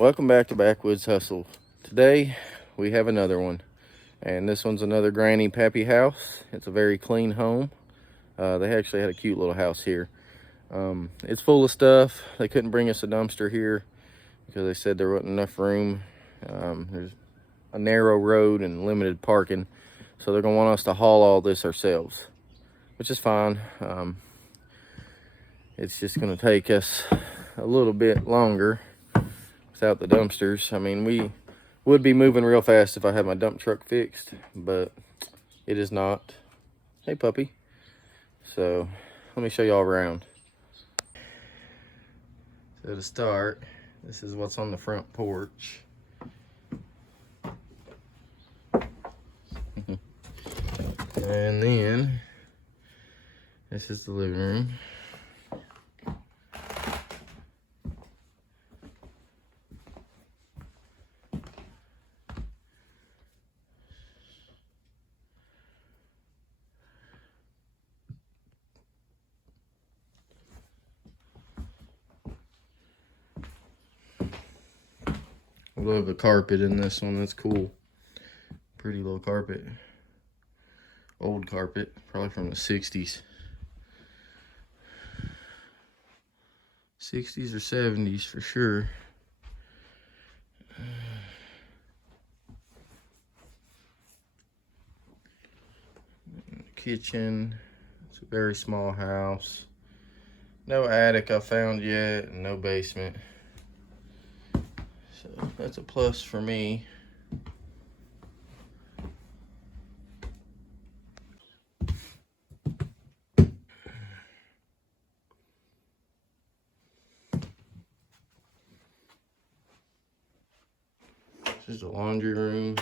Welcome back to Backwoods Hustle. Today we have another one, and this one's another Granny Pappy house. It's a very clean home. They actually had a cute little house here. It's full of stuff. They couldn't bring us a dumpster here because they said there wasn't enough room. There's a narrow road and limited parking, so they're gonna want us to haul all this ourselves, which is fine. It's just gonna take us a little bit longer without the dumpsters. I mean, we would be moving real fast if I had my dump truck fixed, but it is not. Hey, puppy. So let me show y'all around. So to start, this is what's on the front porch. And then this is the living room. I love the carpet in this one. That's cool. Pretty little carpet. Old carpet, probably from the 60s. 60s or 70s for sure. Kitchen. It's a very small house. No attic I found yet, and no basement. So that's a plus for me. This is the laundry room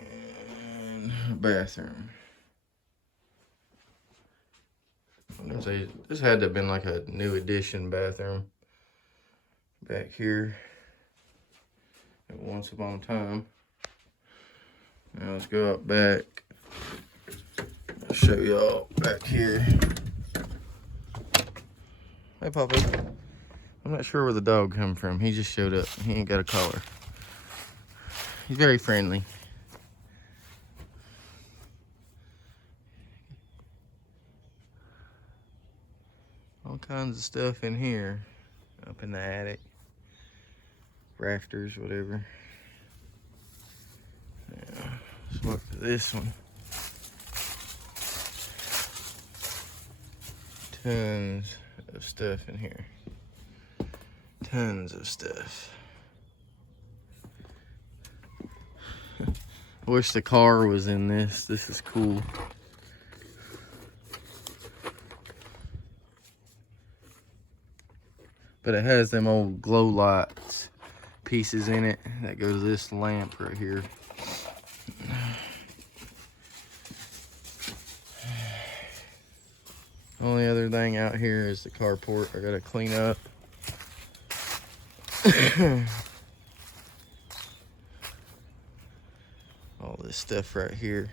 and a bathroom. I'm gonna say this had to have been like a new addition bathroom back here at once upon a time. Now let's go up back. I'll show y'all back here. Hey, Papa. I'm not sure where the dog come from. He just showed up. He ain't got a collar. He's very friendly. All kinds of stuff in here. Up in the attic. Rafters, whatever. Now, let's look at this one. Tons of stuff in here. Tons of stuff. I wish the car was in this. This is cool. But it has them old glow lights pieces in it that go to this lamp right here. Only other thing out here is the carport I gotta clean up. All this stuff right here.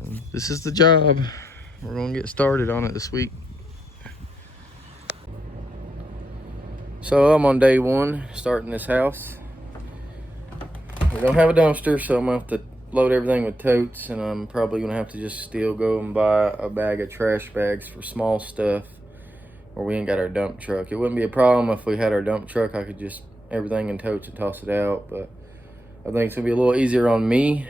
And this is the job. We're gonna get started on it this week. So I'm on day one, starting this house. We don't have a dumpster, so I'm gonna have to load everything with totes, and I'm probably gonna have to just still go and buy a bag of trash bags for small stuff where we ain't got our dump truck. It wouldn't be a problem if we had our dump truck. I could just everything in totes and toss it out, but I think it's gonna be a little easier on me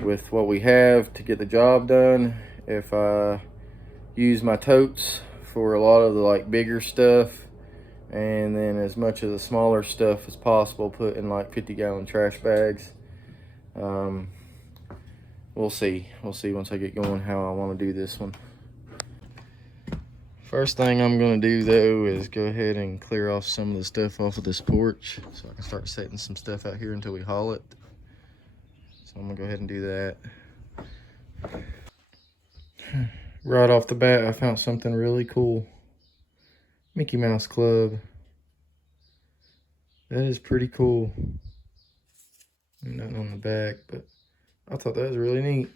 with what we have to get the job done if I use my totes for a lot of the like bigger stuff, and then as much of the smaller stuff as possible put in like 50-gallon trash bags. We'll see once I get going how I want to do this one. First thing I'm going to do though is go ahead and clear off some of the stuff off of this porch so I can start setting some stuff out here until we haul it. So I'm gonna go ahead and do that. Right off the bat, I found something really cool. Mickey Mouse Club. That is pretty cool. Nothing on the back, but I thought that was really neat.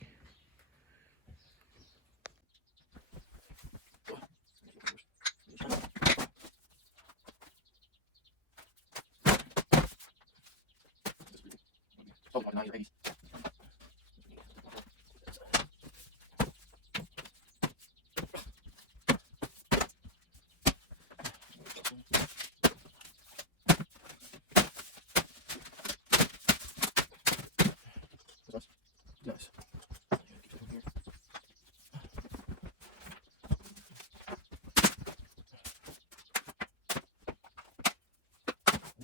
Nice.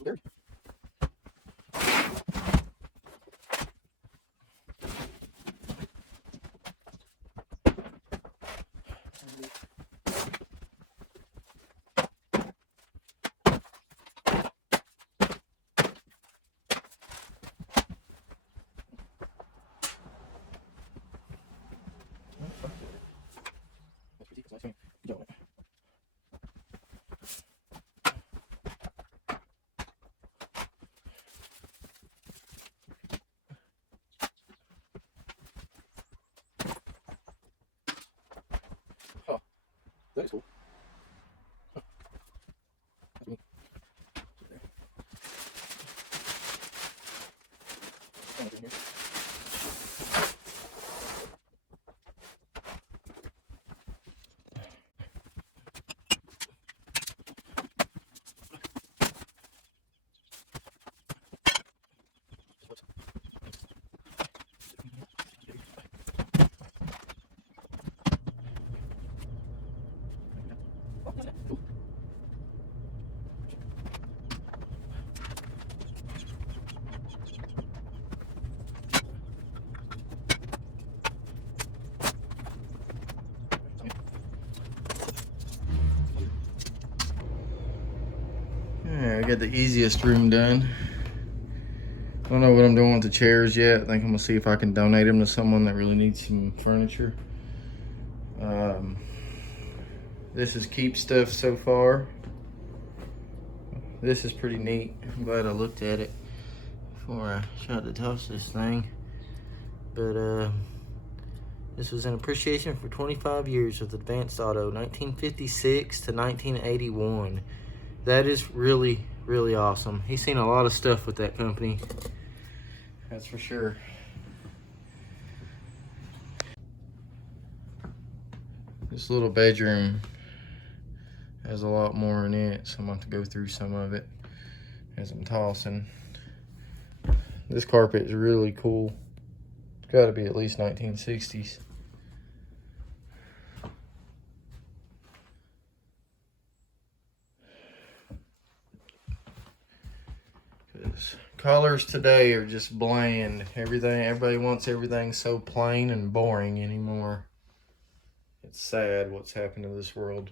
There. Oh, that is cool. Yeah, I got the easiest room done. I don't know what I'm doing with the chairs yet. I think I'm gonna see if I can donate them to someone that really needs some furniture. This is keep stuff so far. This is pretty neat. I'm glad I looked at it before I tried to toss this thing. But this was an appreciation for 25 years with Advanced Auto, 1956 to 1981. That is really, really awesome. He's seen a lot of stuff with that company. That's for sure. This little bedroom has a lot more in it, so I'm going to have to go through some of it as I'm tossing. This carpet is really cool. It's got to be at least 1960s. Because colors today are just bland. Everybody wants everything so plain and boring anymore. It's sad what's happened to this world.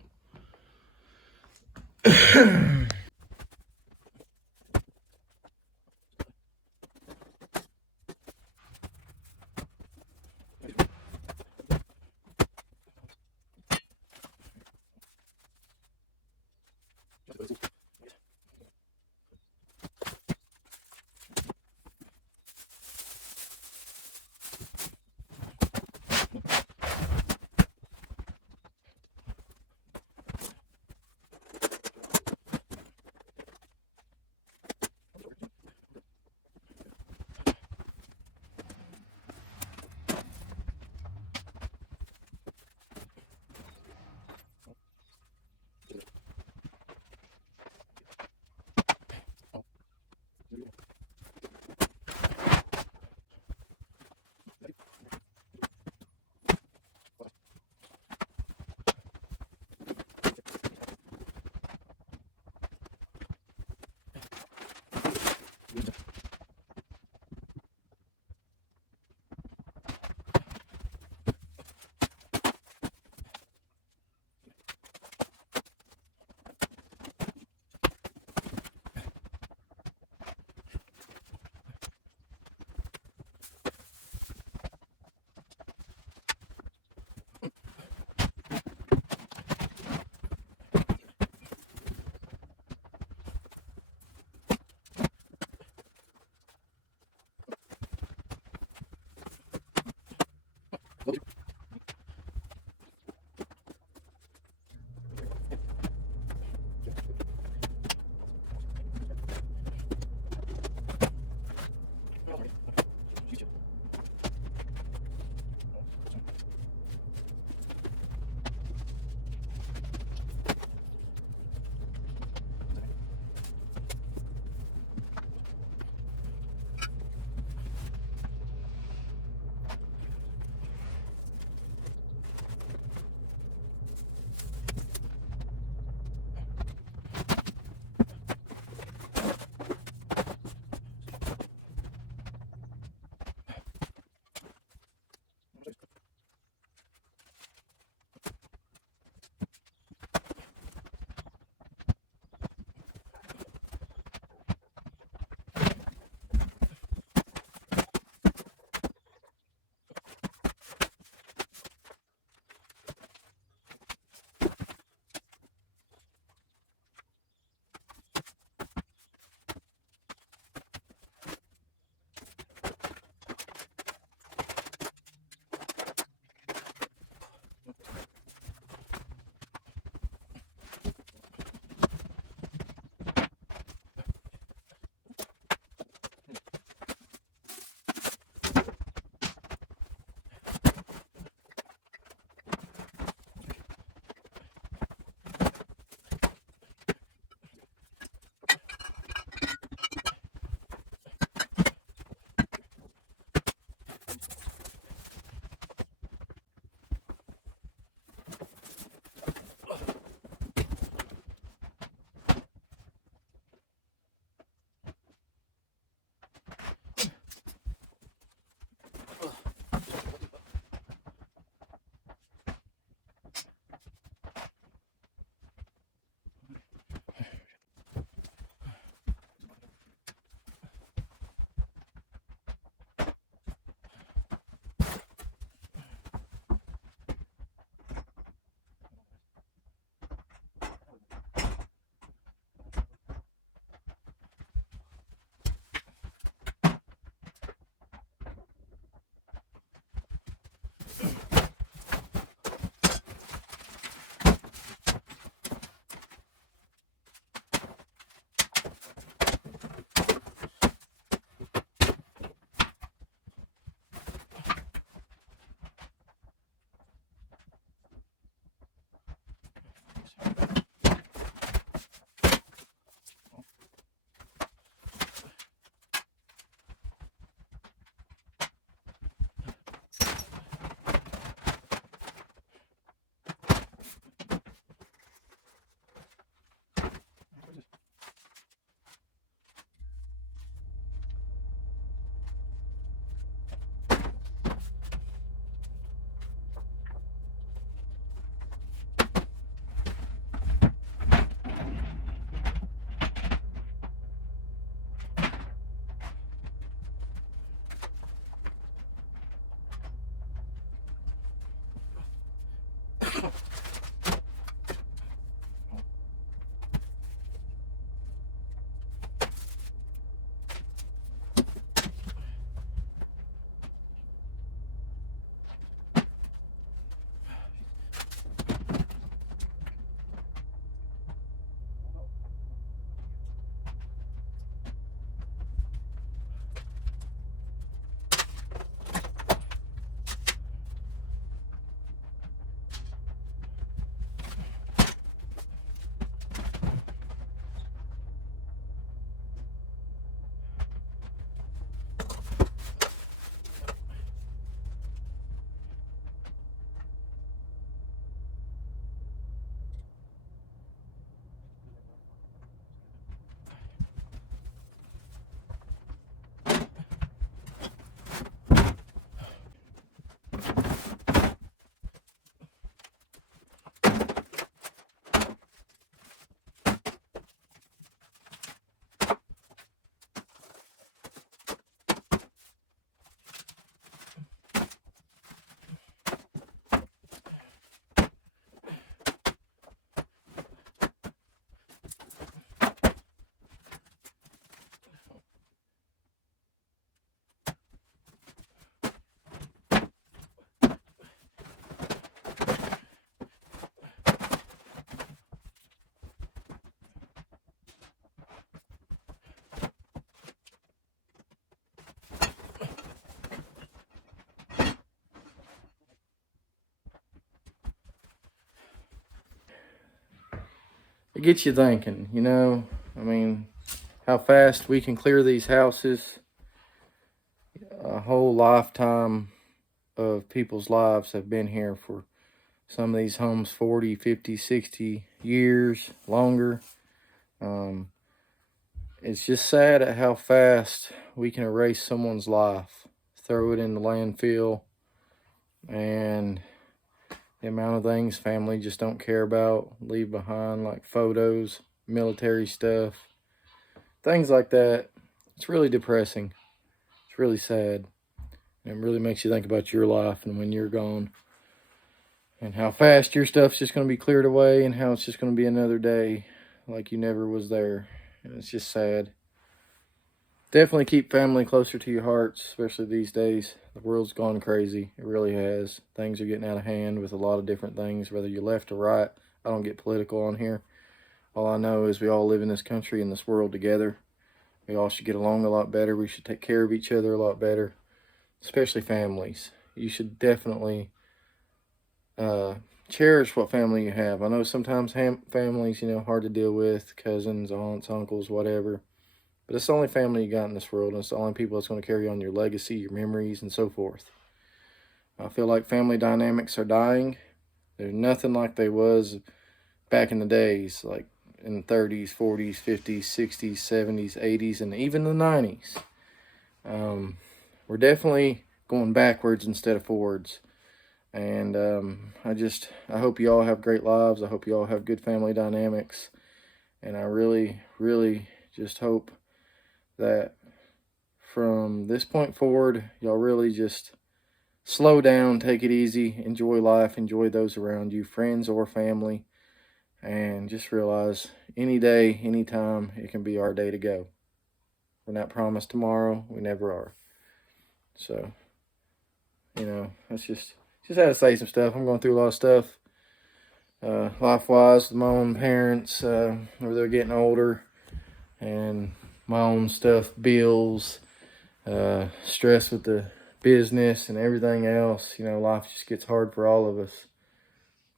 It gets you thinking, you know. I mean, how fast we can clear these houses. A whole lifetime of people's lives have been here for some of these homes 40, 50, 60 years, longer. Um, it's just sad at how fast we can erase someone's life, throw it in the landfill, and the amount of things family just don't care about, leave behind, like photos, military stuff, things like that. It's really depressing. It's really sad. And it really makes you think about your life and when you're gone, and how fast your stuff's just going to be cleared away, and how it's just going to be another day like you never was there. And it's just sad. Definitely keep family closer to your hearts, especially these days. The world's gone crazy. It really has. Things are getting out of hand with a lot of different things, whether you're left or right. I don't get political on here. All I know is we all live in this country and this world together. We all should get along a lot better. We should take care of each other a lot better, especially families. You should definitely cherish what family you have. I know sometimes families, hard to deal with, cousins, aunts, uncles, whatever. But it's the only family you got in this world, and it's the only people that's going to carry on your legacy, your memories, and so forth. I feel like family dynamics are dying. There's nothing like they was back in the days, like in the 30s, 40s, 50s, 60s, 70s, 80s, and even the 90s. We're definitely going backwards instead of forwards. And I hope you all have great lives. I hope you all have good family dynamics. And I really, really just hope that from this point forward, y'all really just slow down, take it easy, enjoy life, enjoy those around you, friends or family, and just realize any day, anytime, it can be our day to go. We're not promised tomorrow. We never are. So, that's just just had to say some stuff. I'm going through a lot of stuff, life-wise, with my own parents, where they're getting older, and my own stuff, bills, stress with the business and everything else. You know, life just gets hard for all of us.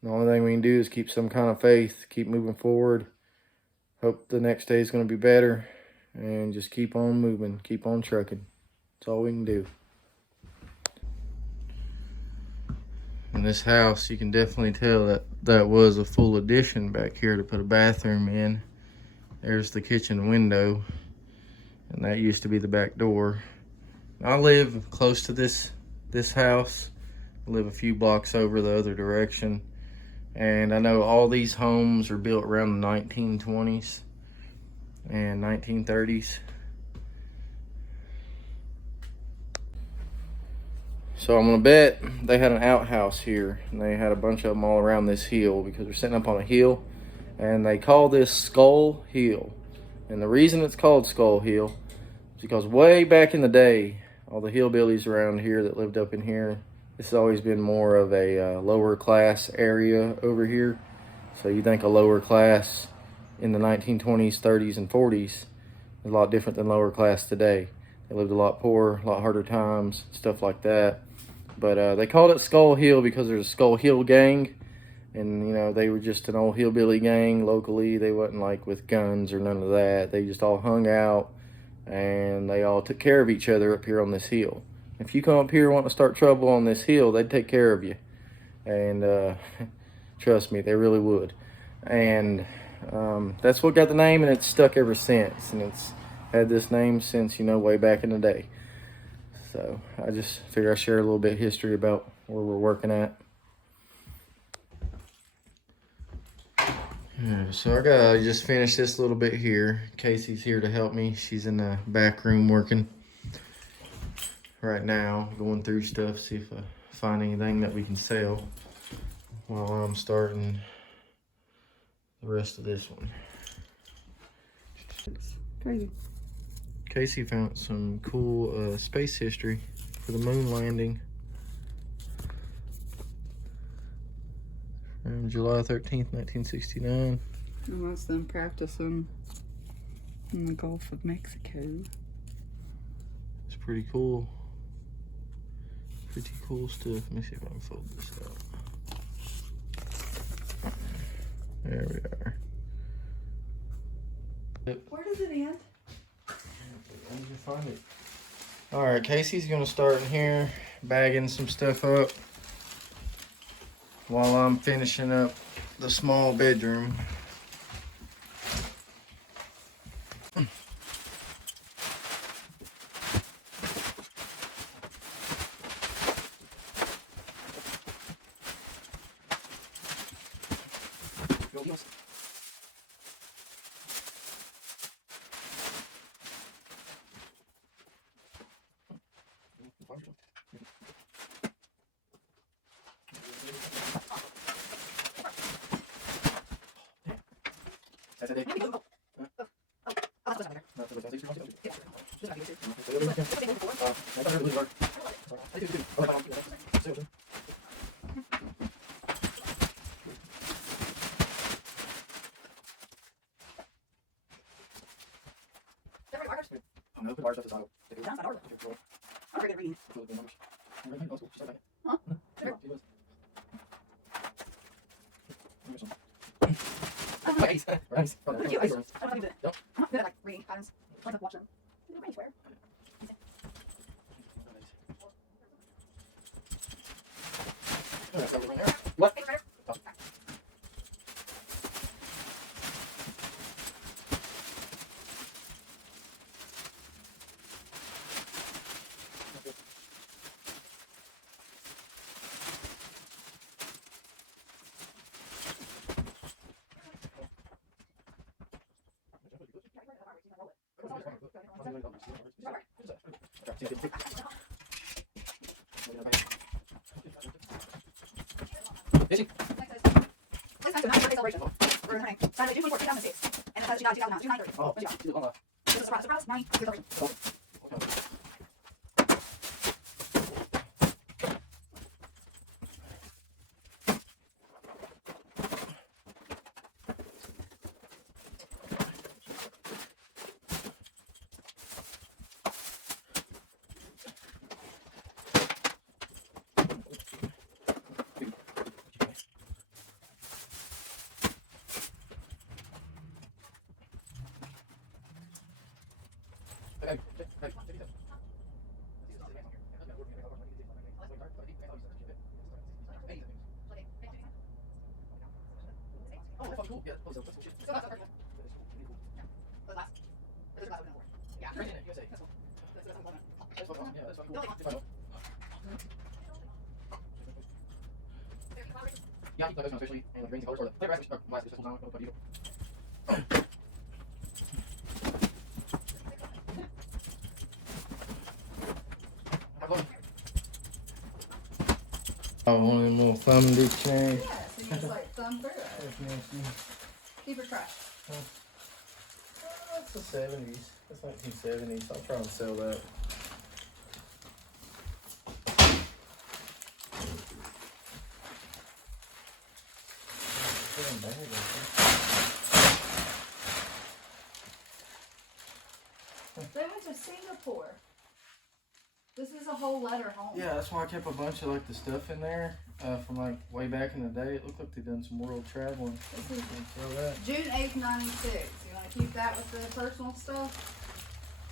The only thing we can do is keep some kind of faith, keep moving forward. Hope the next day is going to be better, and just keep on moving, keep on trucking. That's all we can do. In this house, you can definitely tell that that was a full addition back here to put a bathroom in. There's the kitchen window, and that used to be the back door. I live close to this house. I live a few blocks over the other direction. And I know all these homes are built around the 1920s and 1930s. So I'm gonna bet they had an outhouse here, and they had a bunch of them all around this hill because they're sitting up on a hill, and they call this Skull Hill. And the reason it's called Skull Hill is because way back in the day, all the hillbillies around here that lived up in here, this has always been more of a lower class area over here. So you think a lower class in the 1920s, 30s, and 40s is a lot different than lower class today. They lived a lot poorer, a lot harder times, stuff like that. But they called it Skull Hill because there's a Skull Hill gang. And, you know, they were just an old hillbilly gang locally. They wasn't like with guns or none of that. They just all hung out, and they all took care of each other up here on this hill. If you come up here and want to start trouble on this hill, they'd take care of you. And trust me, they really would. And that's what got the name, and it's stuck ever since. And it's had this name since, you know, way back in the day. So I just figured I'd share a little bit of history about where we're working at. Yeah, so I just finished this little bit here. Casey's here to help me. She's in the back room working right now, going through stuff, see if I find anything that we can sell while I'm starting the rest of this one. Crazy. Casey found some cool space history for the moon landing from July 13th, 1969. And that's them practicing in the Gulf of Mexico. It's pretty cool. Pretty cool stuff. Let me see if I can fold this out. There we are. Where does it end? Where did you find it? Alright, Casey's gonna start in here, bagging some stuff up while I'm finishing up the small bedroom. What? Busy. Oh, Yeah, those officially and the greens and colors or the flavor aspects of glass crystals on it, but you oh, one of them little thumb dictionaries. Yeah, so you just like thumb through it. That's nasty. Keep it fresh. That's the 70s. That's 1970s. I'll try and sell that. They went to Singapore. This is a whole letter home. Yeah, that's why I kept a bunch of like the stuff in there from like way back in the day. It looked like they'd done some world traveling. This is Sell that. June 8th, 96. You want to keep that with the personal stuff?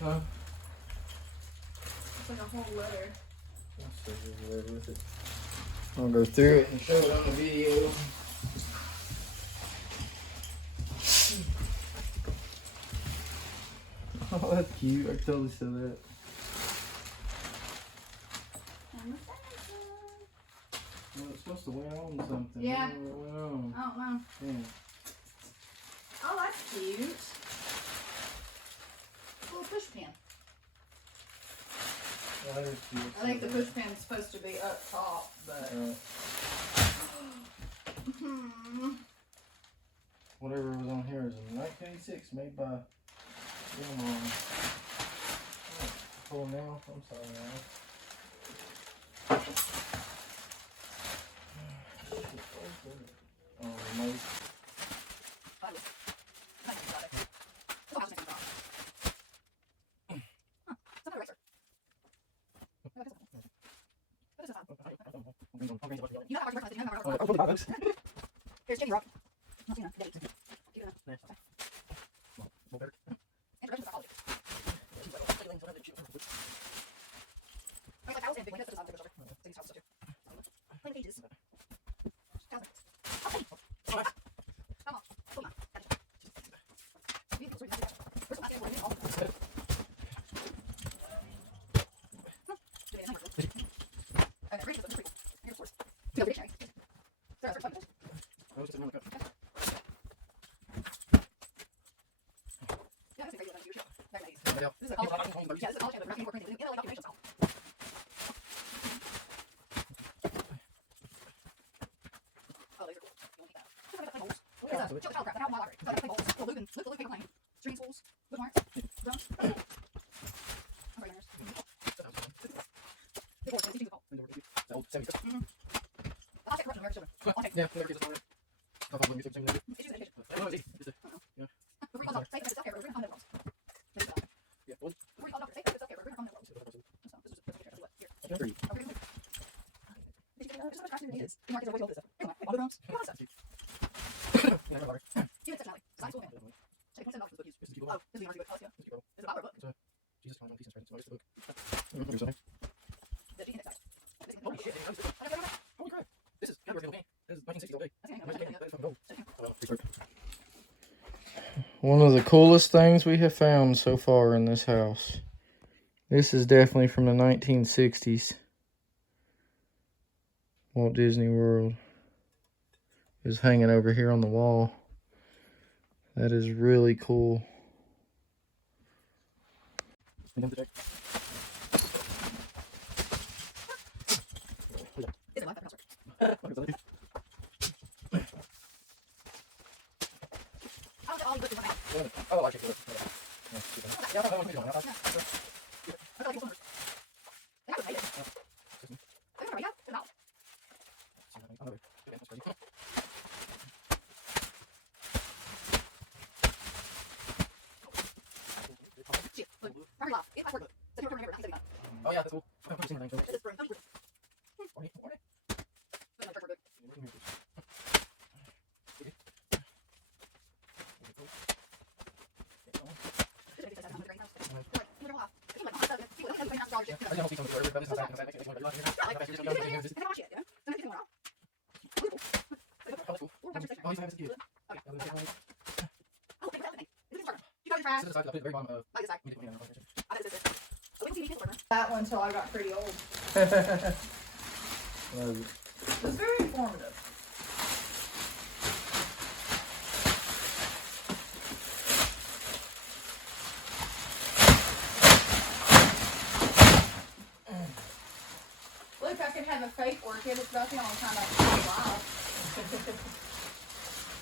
Huh? It's like a whole letter. I'll sell whatever with it. I'll go through it and show it on the video. Oh, that's cute. I can totally sell that. And the Samsung. Well, it's supposed to went on something. Yeah. I don't know what went on. I don't know. Yeah. Oh, that's cute. Little push pin. Oh, that is cute. I think the push pin's supposed to be up top, but. Whatever was on here is a 1986 made by Grandma. Oh, now? I'm sorry now. Oh, remote. Here's Jenny Rock. Yeah, never gets started. I'll probably music something. No, it's easy. Just yeah. Yeah, one. Three. Holy crap. This is kind of original. This is 1960s all day. One of the coolest things we have found so far in this house. This is definitely from the 1960s. Walt Disney World is hanging over here on the wall. That is really cool. Oh, I can't do it. Oh yeah, that's cool. I've never seen anything. That one until I got pretty old. Love it. It was very informative. Look, I can have a fake orchid. It's about the only time I can be alive.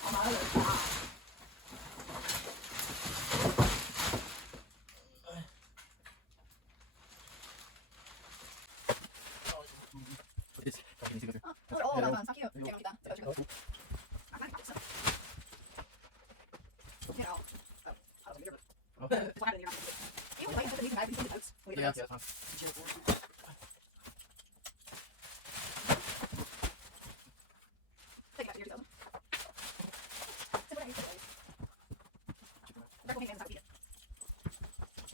On my other side. Look at all of my phones. How cute. Okay, I'm done. So, I'm not gonna you know. Oh, I don't know. It's what happened in your house. You wait until the bag and notes. Yeah, that's fine. Take it back to yourself. Sit down, you sit down. Grab one hand and eat it. So,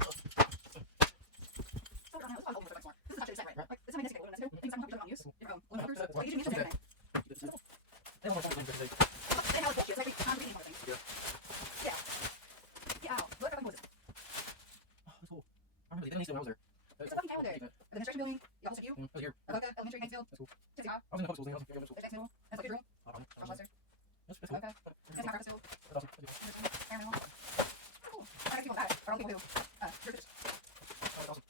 I don't know. Let's probably hold it for a bit more. This is not just right. Like, this is my next one. Things I'm not use. Your own. Like, you can use it. They don't want to play with They have like every time reading more things. Yeah. Yeah. Look, what was it? Oh, that's cool. I remember they didn't when I was there. It's a fucking calendar. Administration building. You also you. Oh, here. Avoca Elementary, Haynesville. That's cool. City Hall. I was in the public schools. I was in the middle. Jackson Middle. That's like your room. Charles Lester. That's cool. Okay. That's my purpose field. That's awesome. Aaron Middle. Cool. I like people that. Or only people who. You're just. That's awesome.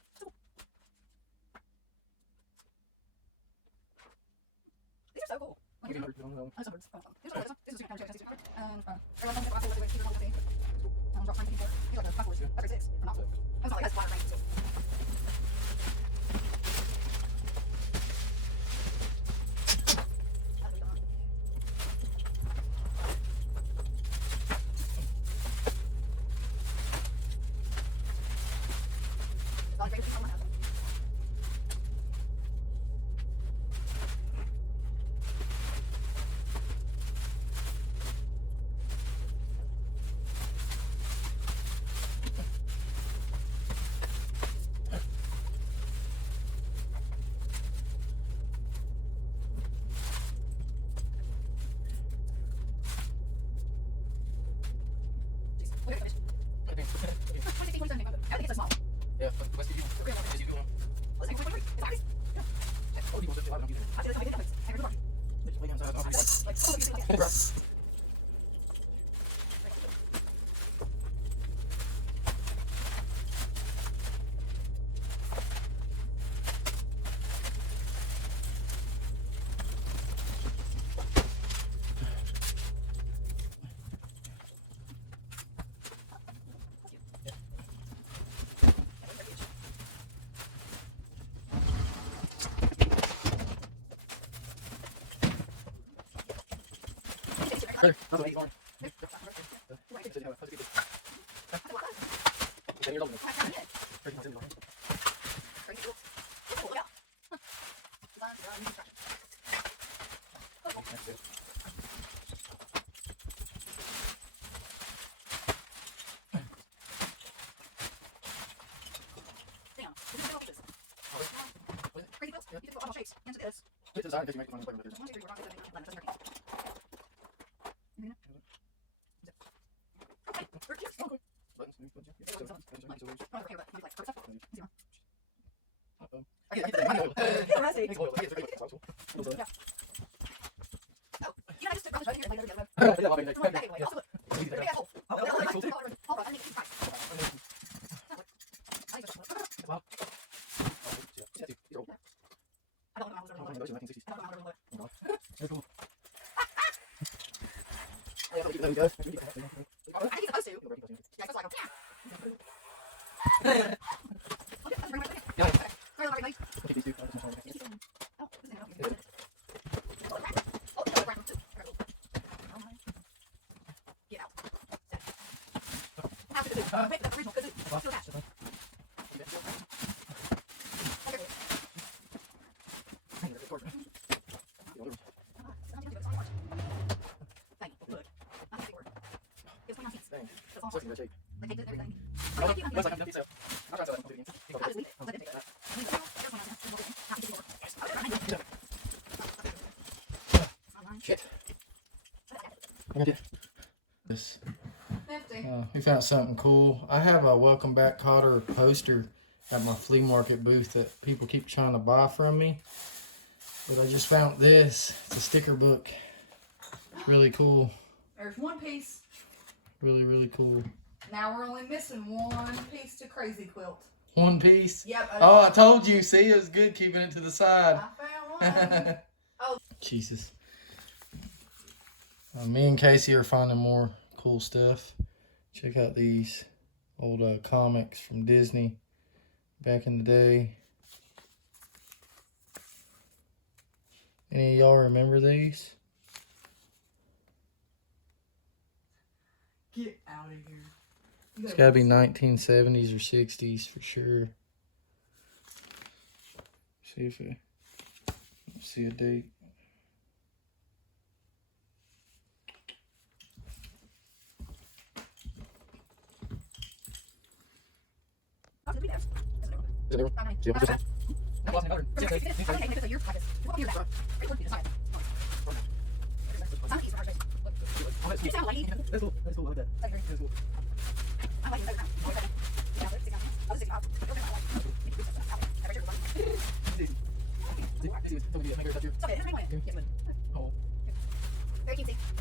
These are so cool. Like, You can do it. oh, suburbs. Oh, this is this is your kind of this is everyone comes to Backwoods with people see. Drop time before. These are the Backwoods. Every 6. Or not. That's not like that's water rain too. Yeah, but what's the view? Is you doing? Oh, you want to do it? Just wait outside. There, that's what he's on. 10 years old. It's designed because you make the money play with it. That's like I'm doing pizza. I'll try to sell it. shit. Okay. This. Nifty. We found something cool. I have a Welcome Back Cotter poster at my flea market booth that people keep trying to buy from me. But I just found this. It's a sticker book. It's really cool. There's one piece. Really, really cool. Now we're only missing one piece to Crazy Quilt. One piece? Yep. Oh, I told you. See, it was good keeping it to the side. I found one. Oh. Jesus. Me and Casey are finding more cool stuff. Check out these old comics from Disney back in the day. Any of y'all remember these? Get out of here. It's got to be 1970s or 60s for sure. See if I see a date. Very cutesy.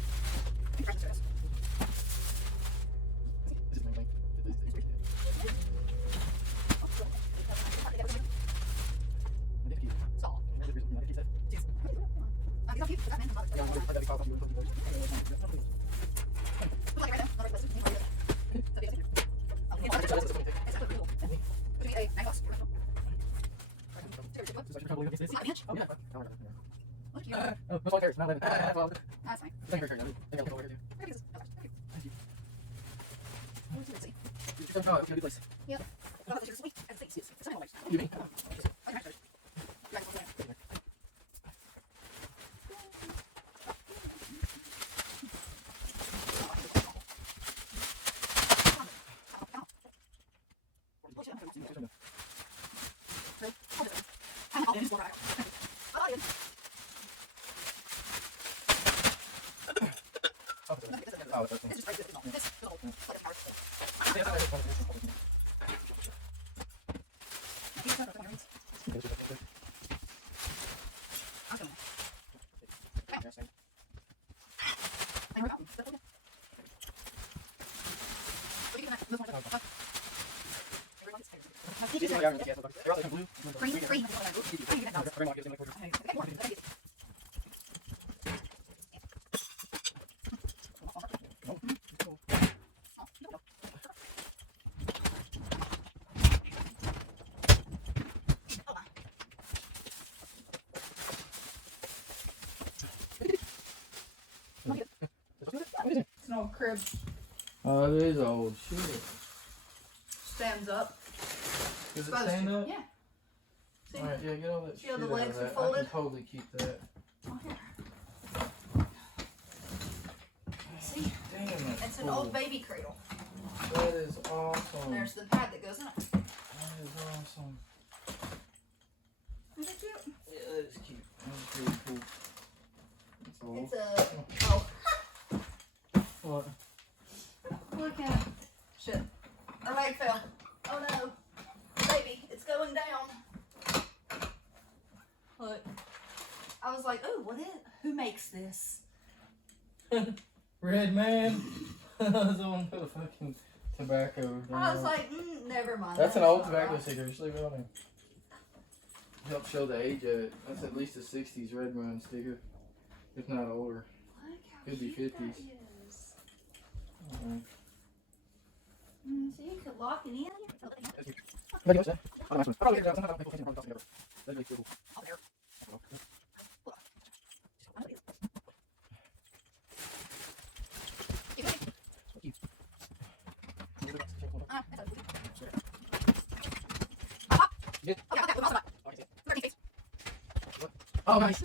It's an old crib. Oh, it is old shit. Stands up. Does it stand up? Yeah. See? Alright, yeah, get all that See shit how the out of legs are that. I folded? can totally keep that. Oh, here. See? Damn, that's It's an cool. old baby cradle. That is awesome. And there's the pad that goes in it. That is awesome. Isn't it cute? Yeah, that is cute. That's pretty cool. That's all. It's a... Oh. What? Look at it. Shit. Our leg fell. Oh no. Baby, it's going down. Look. I was like, oh, who makes this? Red man. Someone put a fucking tobacco. I was like, never mind. That's an old not tobacco right. sticker. Just leave it on there. Help show the age of it. That's at least a 60s red man sticker. If not older. Look how Could be cute 50s. that is. So you could lock it in. Oh, nice.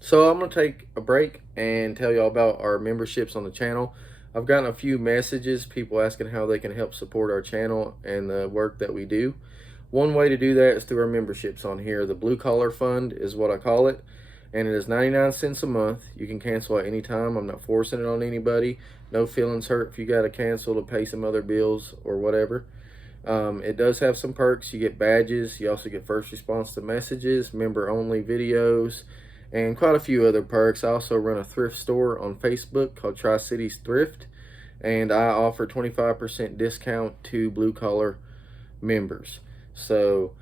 So I'm going to take a break and tell y'all about our memberships on the channel. I've gotten a few messages, people asking how they can help support our channel and the work that we do. One way to do that is through our memberships on here. The Blue Collar Fund is what I call it, and it is 99 cents a month. You can cancel at any time. I'm not forcing it on anybody. No feelings hurt if you got to cancel to pay some other bills or whatever. It does have some perks. You get badges. You also get first response to messages, member-only videos, and quite a few other perks. I also run a thrift store on Facebook called Cities Thrift, and I offer 25% discount to blue collar members. So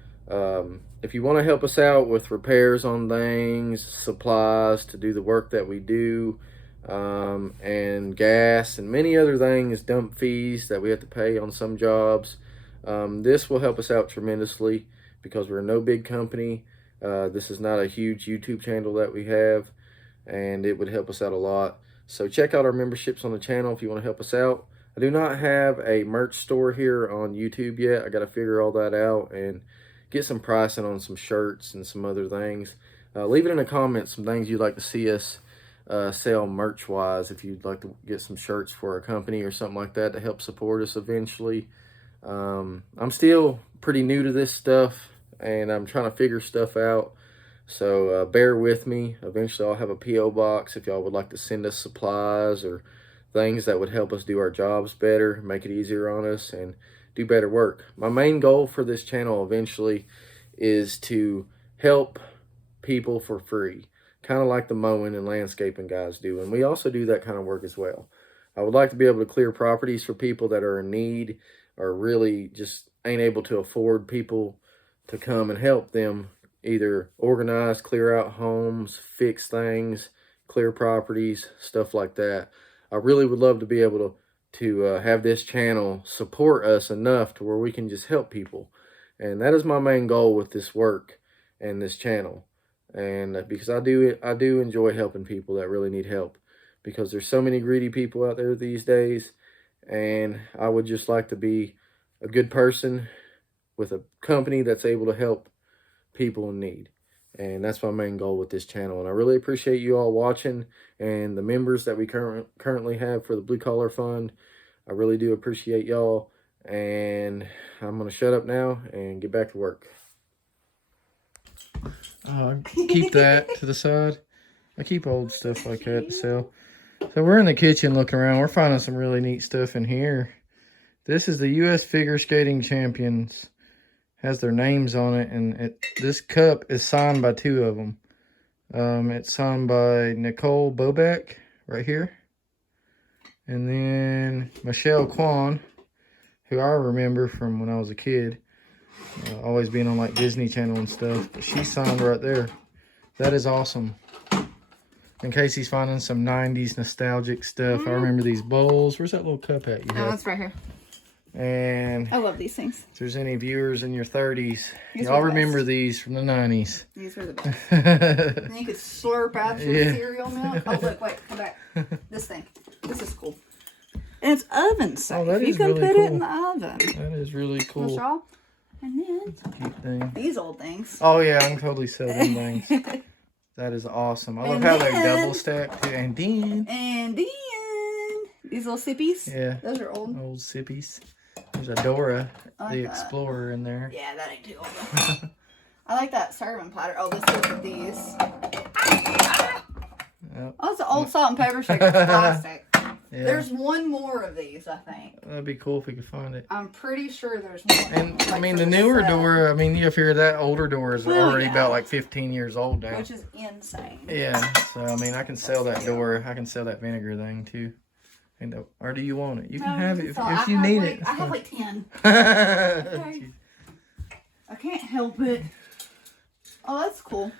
if you want to help us out with repairs on things, supplies to do the work that we do, and gas and many other things, dump fees that we have to pay on some jobs, this will help us out tremendously because we're no big company. This is not a huge YouTube channel that we have, and it would help us out a lot. So check out our memberships on the channel if you want to help us out. I do not have a merch store here on YouTube yet. I got to figure all that out and get some pricing on some shirts and some other things. Leave it in the comments some things you'd like to see us sell merch wise, if you'd like to get some shirts for a company or something like that to help support us eventually. I'm still pretty new to this stuff, and I'm trying to figure stuff out, so bear with me. Eventually I'll have a P.O. box if y'all would like to send us supplies or things that would help us do our jobs better, make it easier on us, and do better work. My main goal for this channel eventually is to help people for free, kind of like the mowing and landscaping guys do, and we also do that kind of work as well. I would like to be able to clear properties for people that are in need or really just ain't able to afford people to come and help them either organize, clear out homes, fix things, clear properties, stuff like that. I really would love to be able to have this channel support us enough to where we can just help people. And that is my main goal with this work and this channel. And because I do enjoy helping people that really need help, because there's so many greedy people out there these days, and I would just like to be a good person with a company that's able to help people in need. And that's my main goal with this channel. And I really appreciate you all watching, and the members that we currently have for the Blue Collar Fund. I really do appreciate y'all. And I'm going to shut up now and get back to work. Keep that to the side. I keep old stuff like that to sell. So we're in the kitchen looking around. We're finding some really neat stuff in here. This is the U.S. Figure Skating Champions. Has their names on it, and this cup is signed by two of them. It's signed by Nicole Bobek right here, and then Michelle Kwan, who I remember from when I was a kid, always being on like Disney Channel and stuff. But she's signed right there. That is awesome. In case he's finding some 90s nostalgic stuff. I remember these bowls. Where's that little cup at? Oh, it's right here. And I love these things. if there's any viewers in your 30s, y'all remember these from the 90s. These were the best. And you could slurp out your cereal milk. Oh, look, wait, come back. This thing. This is cool. And it's oven safe. Oh, that you is can really put cool. it in the oven. That is really cool. Shaw. And then Cute thing. these old things. Oh yeah, I can totally sell them things. That is awesome. I love how they're double stacked too. And then these little sippies. Yeah. Those are old. Old sippies. There's a Dora like the that. Explorer in there. Yeah, that ain't too old though. I like that serving platter. Oh, this goes with these. Yep. Oh, it's an old salt and pepper shaker. Plastic. Yeah. There's one more of these, I think. That'd be cool if we could find it. I'm pretty sure there's one. And like, I mean, for the newer sale, Dora, I mean, you figure that older Dora is Well, already yeah. about like 15 years old now. which is insane. Yeah, so I mean, I can sell that Dora. I can sell that vinegar thing too. And, or do you want it? You can have it if you need it. I have like 10. Okay. I can't help it. Oh, that's cool.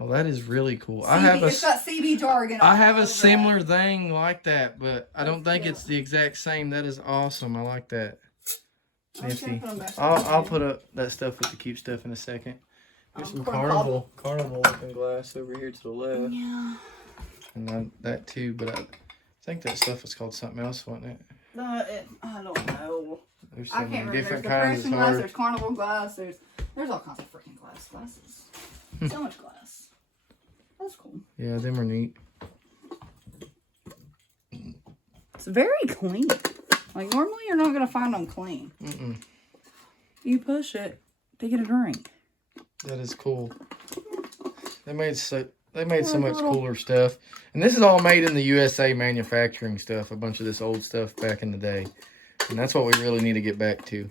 Oh, that is really cool. It's got CB jargon. I have a over similar thing like that, but I don't think it's the exact same. That is awesome. I like that. I'm just gonna Nifty. put 'em back I'll there. put up that stuff with the cute stuff in a second. There's some corn carnival looking glass over here to the left. Yeah. And that too, but I think that stuff was called something else, wasn't it? I don't know. There's I so can't many remember. different There's kinds. It's depression glass, hard. there's carnival glass, there's all kinds of freaking glass. glasses. So much glass. That's cool. Yeah, them are neat. It's very clean. Like, normally you're not going to find them clean. You push it to get a drink. That is cool. They made so much cooler stuff. And this is all made in the USA manufacturing stuff. A bunch of this old stuff back in the day. And that's what we really need to get back to.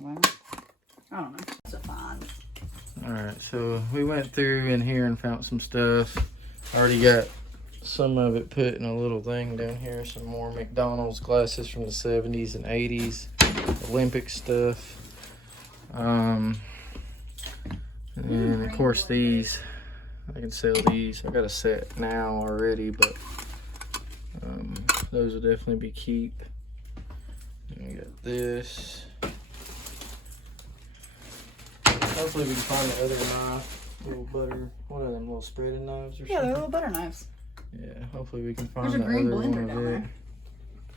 Well, I don't know. It's a fine. Alright, so we went through in here and found some stuff. I already got some of it put in a little thing down here. Some more McDonald's glasses from the 70s and 80s. Olympic stuff. And of course these. I can sell these. I got a set now already, but those will definitely be keep. And we got this. Hopefully we can find the other knife, little butter. What are them, little spreading knives or something? Yeah, they're little butter knives. Yeah, hopefully we can find There's a the green other blender one down of it.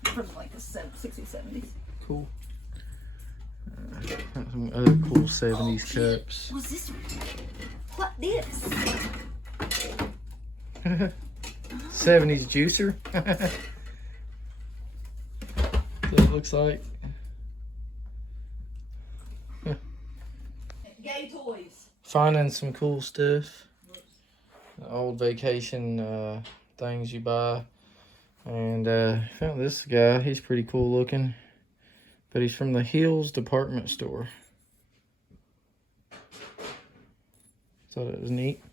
there. From like the 60s, 70s. Cool. Got some other cool 70s cups. What's this one? What this? 70s juicer. So it looks like. Gay toys. Finding some cool stuff. Old vacation things you buy. And found this guy. He's pretty cool looking. But he's from the Hills department store. Thought it was neat.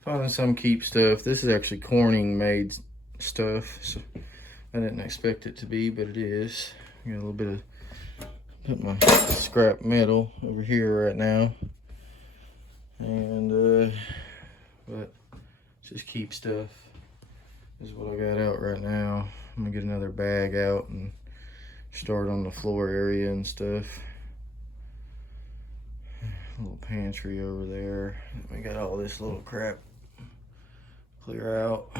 Finding some keep stuff. This is actually Corning made stuff. So I didn't expect it to be, but it is. Got a little bit of, put my scrap metal over here right now. And, but just keep stuff. This is what I got out right now. I'm gonna get another bag out and start on the floor area and stuff. A little pantry over there. We got all this little crap clear out.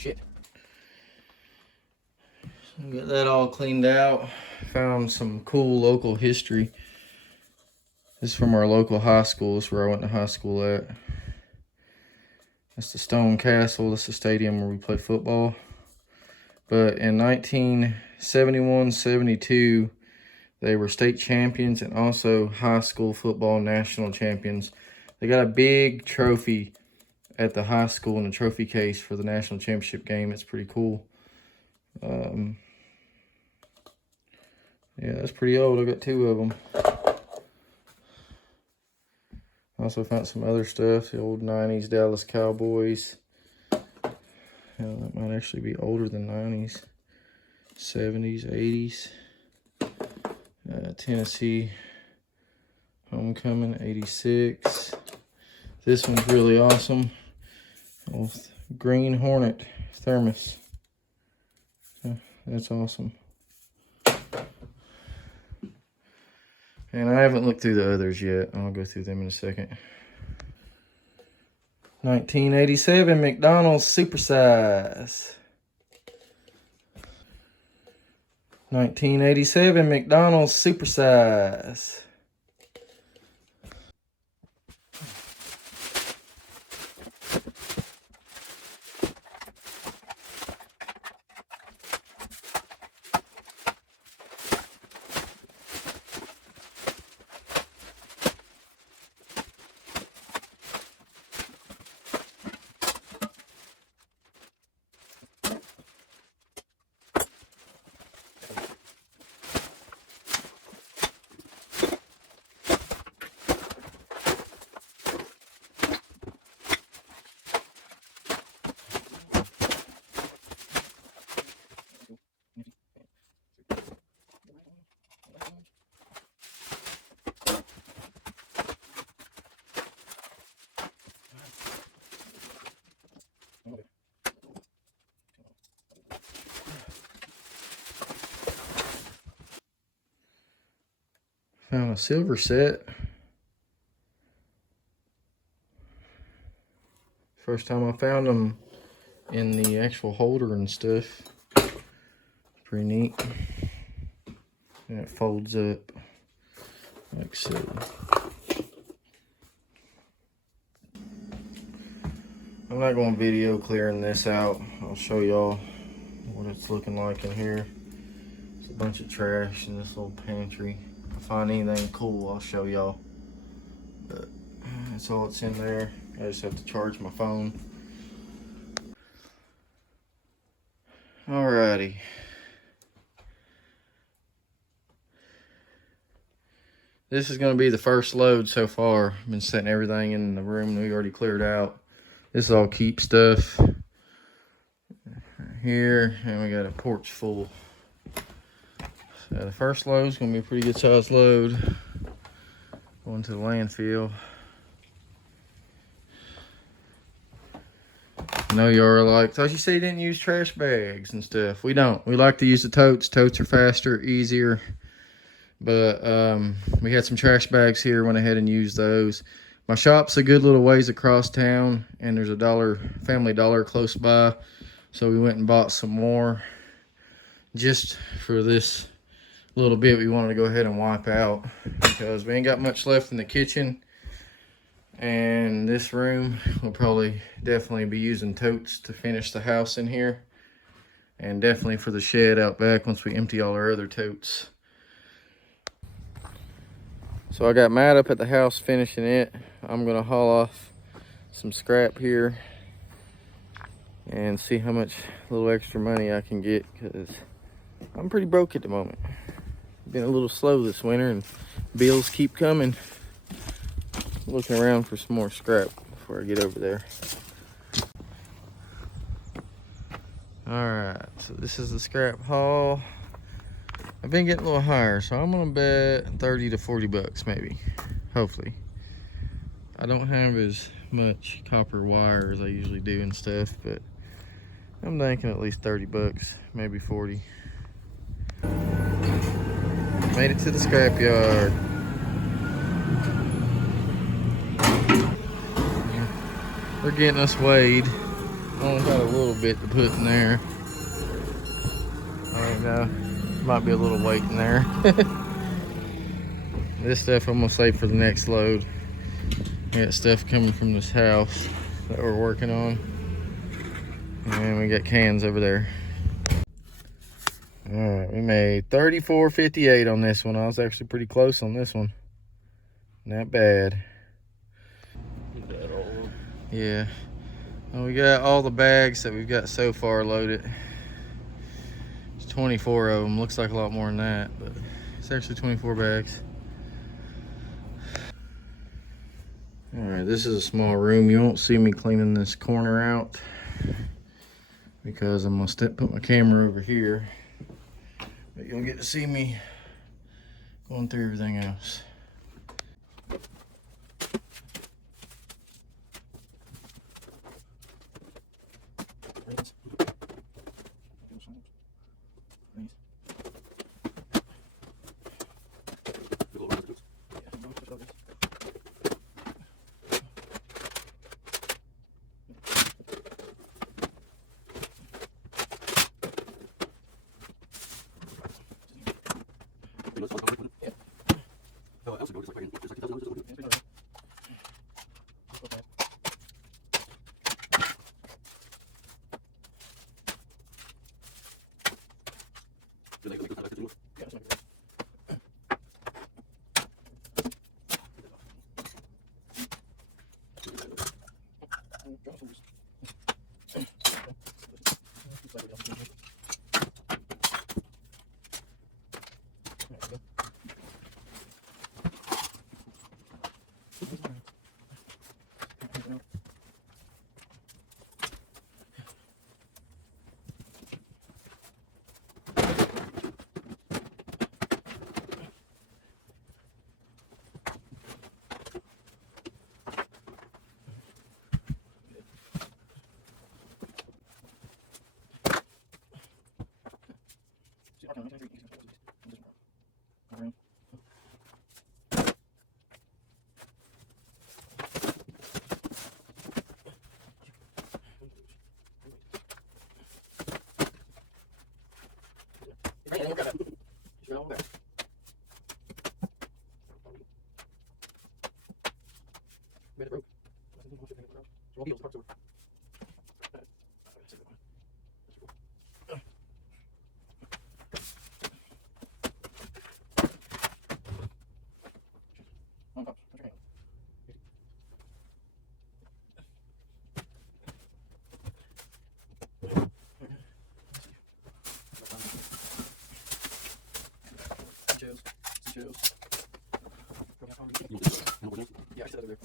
Shit. So got that all cleaned out. Found some cool local history. This is from our local high school. This is where I went to high school at. That's the Stone Castle. That's the stadium where we play football. But in 1971-72, they were state champions and also high school football national champions. They got a big trophy at the high school in a trophy case for the national championship game. It's pretty cool. Yeah, that's pretty old. I got 2 of them. Also found some other stuff. The old 90s Dallas Cowboys. Hell, that might actually be older than 90s. 70s, 80s. Tennessee Homecoming, 86. This one's really awesome. Green Hornet thermos. That's awesome. And I haven't looked through the others yet. I'll go through them in a second. 1987 McDonald's Supersize. 1987 McDonald's Supersize. Found a silver set. First time I found them in the actual holder and stuff. Pretty neat. And it folds up like so. I'm not going to video clearing this out. I'll show y'all what it's looking like in here. It's a bunch of trash in this little pantry. If I find anything cool, I'll show y'all. But that's all that's in there. I just have to charge my phone. Alrighty. This is going to be the first load so far. I've been setting everything in the room we already cleared out. This is all keep stuff. Here, and we got a porch full. So the first load is going to be a pretty good sized load. Going to the landfill. I know you are like, thought you said you didn't use trash bags and stuff. We don't. We like to use the totes. Totes are faster, easier. But we had some trash bags here. Went ahead and used those. My shop's a good little ways across town, and there's a Family Dollar close by. So we went and bought some more just for this little bit we wanted to go ahead and wipe out because we ain't got much left in the kitchen. And this room, we'll probably definitely be using totes to finish the house in here. And definitely for the shed out back once we empty all our other totes. So I got Matt up at the house finishing it. I'm gonna haul off some scrap here and see how much little extra money I can get because I'm pretty broke at the moment. Been a little slow this winter and bills keep coming. Looking around for some more scrap before I get over there. Alright, so this is the scrap haul. I've been getting a little higher, so I'm gonna bet 30 to 40 bucks maybe, hopefully. I don't have as much copper wire as I usually do and stuff, but I'm thinking at least 30 bucks, maybe 40. Made it to the scrap yard. They're getting us weighed. Only got a little bit to put in there. I don't know. Might be a little weight in there. This stuff I'm gonna save for the next load. We got stuff coming from this house that we're working on. And we got cans over there. Alright, we made $34.58 on this one. I was actually pretty close on this one. Not bad. Yeah. Well, we got all the bags that we've got so far loaded. It's 24 of them. Looks like a lot more than that, but It's actually 24 bags. All right, this is a small room. You won't see me cleaning this corner out because I'm gonna put my camera over here. But you'll get to see me going through everything else. Yeah, I said that over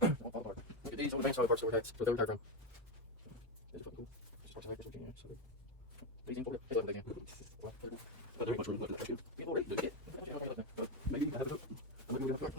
Look at these, all the bank solid parts that were taxed, so they were tied from. It's fucking cool. Just parts of the so these imported, they love it again. But there ain't much room left in that shoe. People already do it. Maybe you can have it up. Maybe we have to go.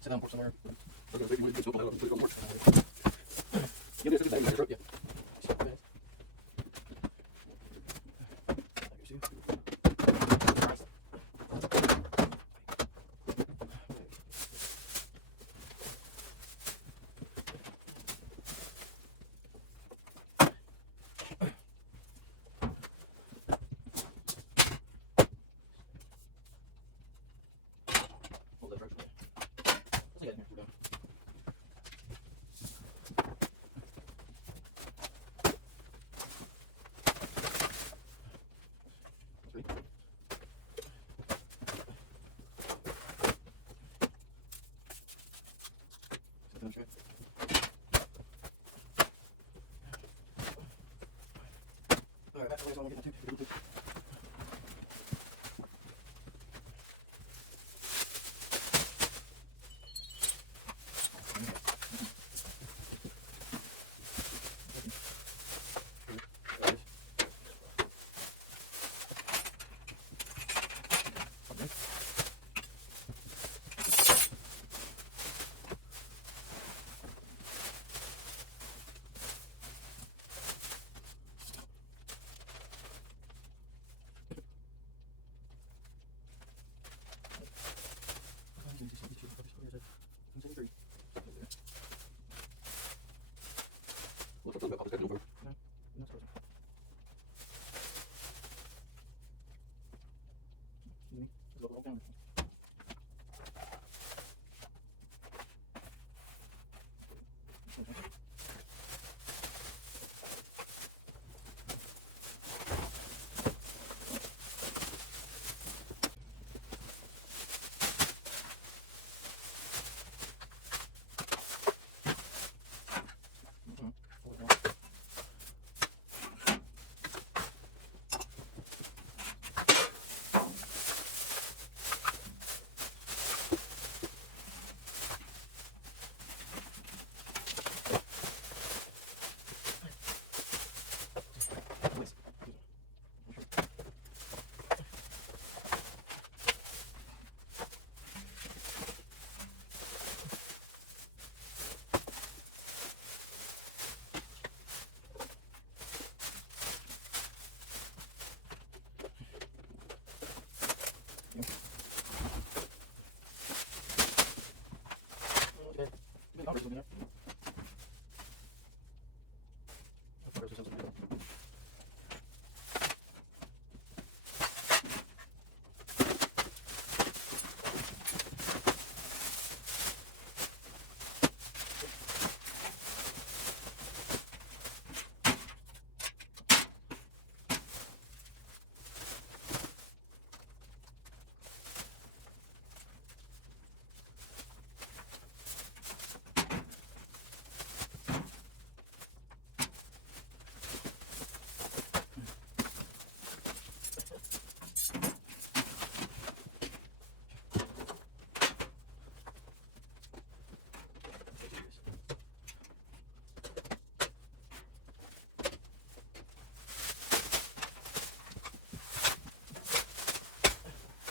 Sit down for somewhere.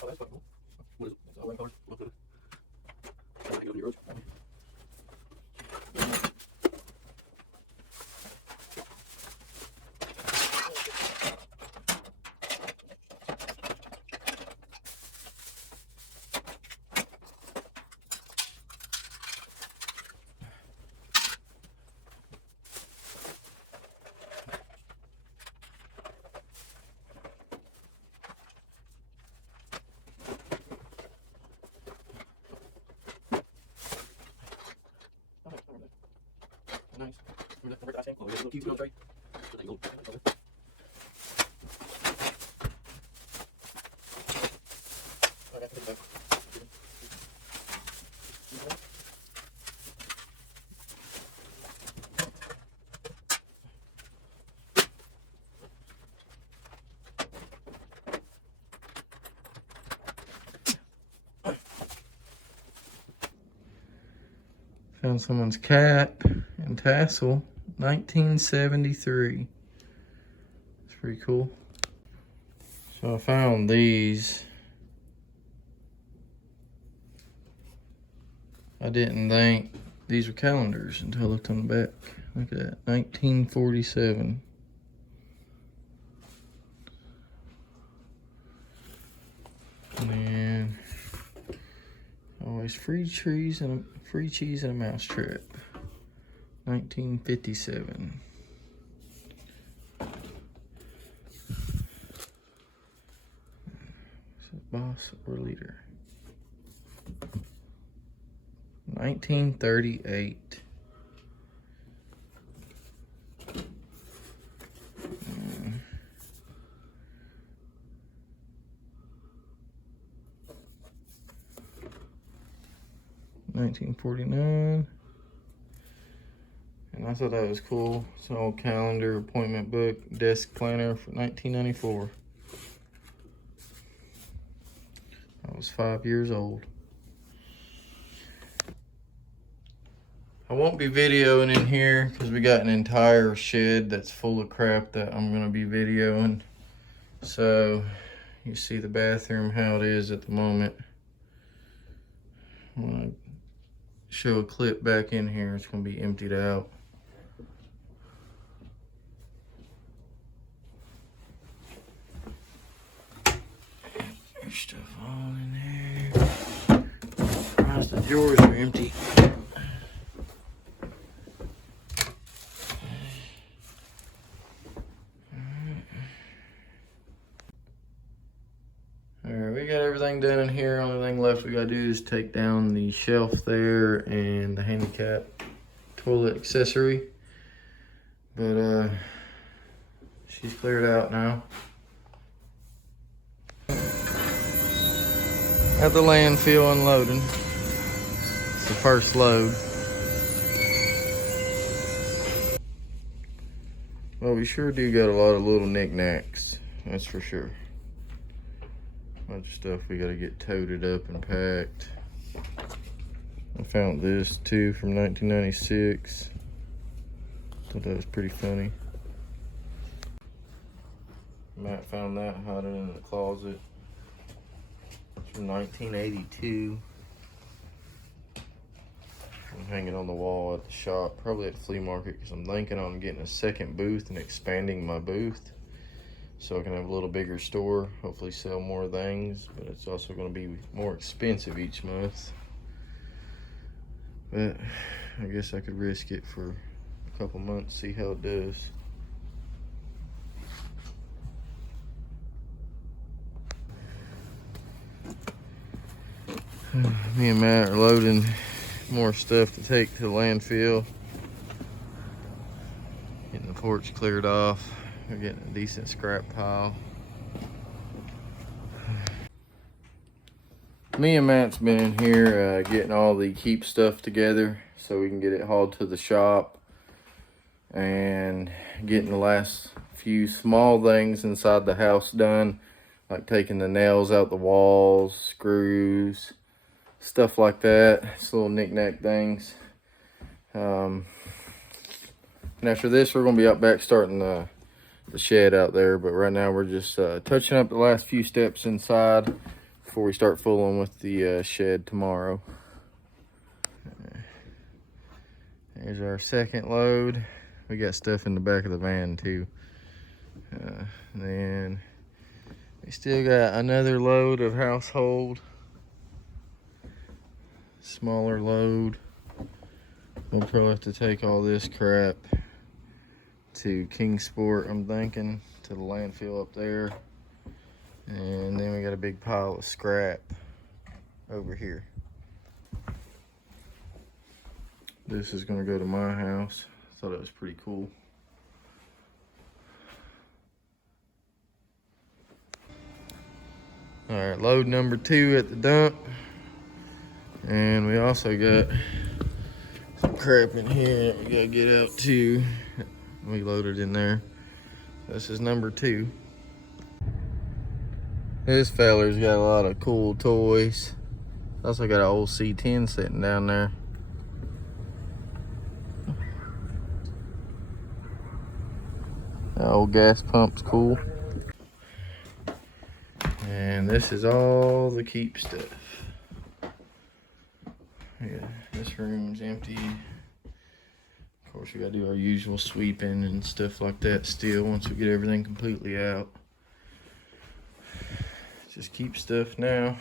Oh, that's fucking cool. What is it? It's all white colors. Look at it. I think it'll be yours. Nice. Where's that? Oh, little cute little tray. Found someone's cap and tassel, 1973. It's pretty cool. So I found these. I didn't think these were calendars until I looked on the back. Look at that, 1947. And then always free cheese and a mouse trap. 1957. Boss or leader. 1938. 1949. And I thought that was cool. It's an old calendar, appointment book, desk planner for 1994. I was 5 years old. I won't be videoing in here because we got an entire shed that's full of crap that I'm going to be videoing. So you see the bathroom, how it is at the moment. I'm going to show a clip back in here. It's going to be emptied out. There's stuff all in there. Surprised the drawers are empty. Alright, we got everything done in here. Only thing left we gotta do is take down the shelf there and the handicap toilet accessory. But she's cleared out now. At the landfill unloading. It's the first load. Well, we sure do got a lot of little knickknacks, that's for sure. Bunch of stuff we gotta get toted up and packed. I found this too from 1996. Thought that was pretty funny. Matt found that hiding in the closet. It's from 1982. I'm hanging on the wall at the shop, probably at the flea market, because I'm thinking on getting a second booth and expanding my booth so I can have a little bigger store, hopefully sell more things, but it's also going to be more expensive each month. But I guess I could risk it for a couple months, see how it does. Me and Matt are loading more stuff to take to the landfill. Getting the porch cleared off. We're getting a decent scrap pile. Me and Matt's been in here getting all the keep stuff together so we can get it hauled to the shop, and getting the last few small things inside the house done, like taking the nails out the walls, screws, stuff like that. It's little knick-knack things. And after this, we're gonna be out back starting the shed out there, but right now we're just touching up the last few steps inside before we start fooling with the shed tomorrow. There's our second load. We got stuff in the back of the van too. Then we still got another load of household. Smaller load. We'll probably have to take all this crap to Kingsport, I'm thinking, to the landfill up there. And then we got a big pile of scrap over here. This is gonna go to my house. I thought it was pretty cool. All right, load number 2 at the dump. And we also got some crap in here that we gotta get out too. We loaded in there. This is number 2. This feller's got a lot of cool toys. Also got an old C10 sitting down there. That old gas pump's cool. And this is all the keep stuff. Yeah, this room's empty. Of course, we gotta do our usual sweeping and stuff like that still once we get everything completely out. Just keep stuff now.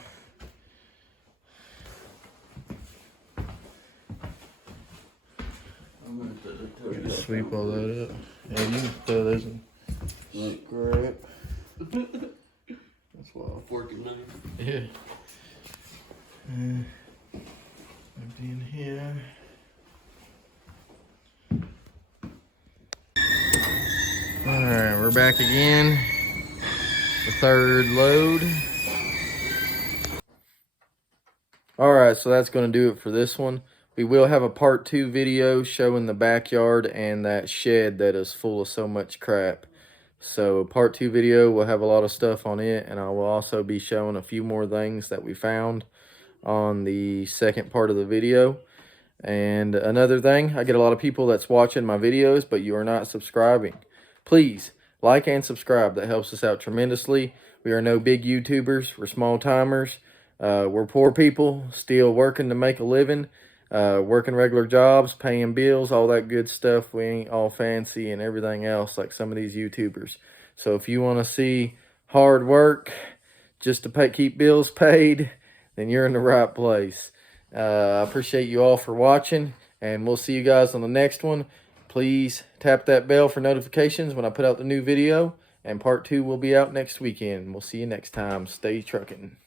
Just sweep all that up. Yeah, you can throw those in scrap. That's wild. Fork and knife. Yeah. Empty in here. Alright, we're back again. The third load. Alright, so that's going to do it for this one. We will have a part 2 video showing the backyard and that shed that is full of so much crap. So part 2 video will have a lot of stuff on it, and I will also be showing a few more things that we found on the second part of the video. And another thing, I get a lot of people that's watching my videos, but you are not subscribing. Please like and subscribe. That helps us out tremendously. We are no big YouTubers. We're small timers. We're poor people still working to make a living, working regular jobs, paying bills, all that good stuff. We ain't all fancy and everything else like some of these YouTubers. So if you want to see hard work just to keep bills paid, then you're in the right place. I appreciate you all for watching, and we'll see you guys on the next one. Please tap that bell for notifications when I put out the new video, and part 2 will be out next weekend. We'll see you next time. Stay trucking.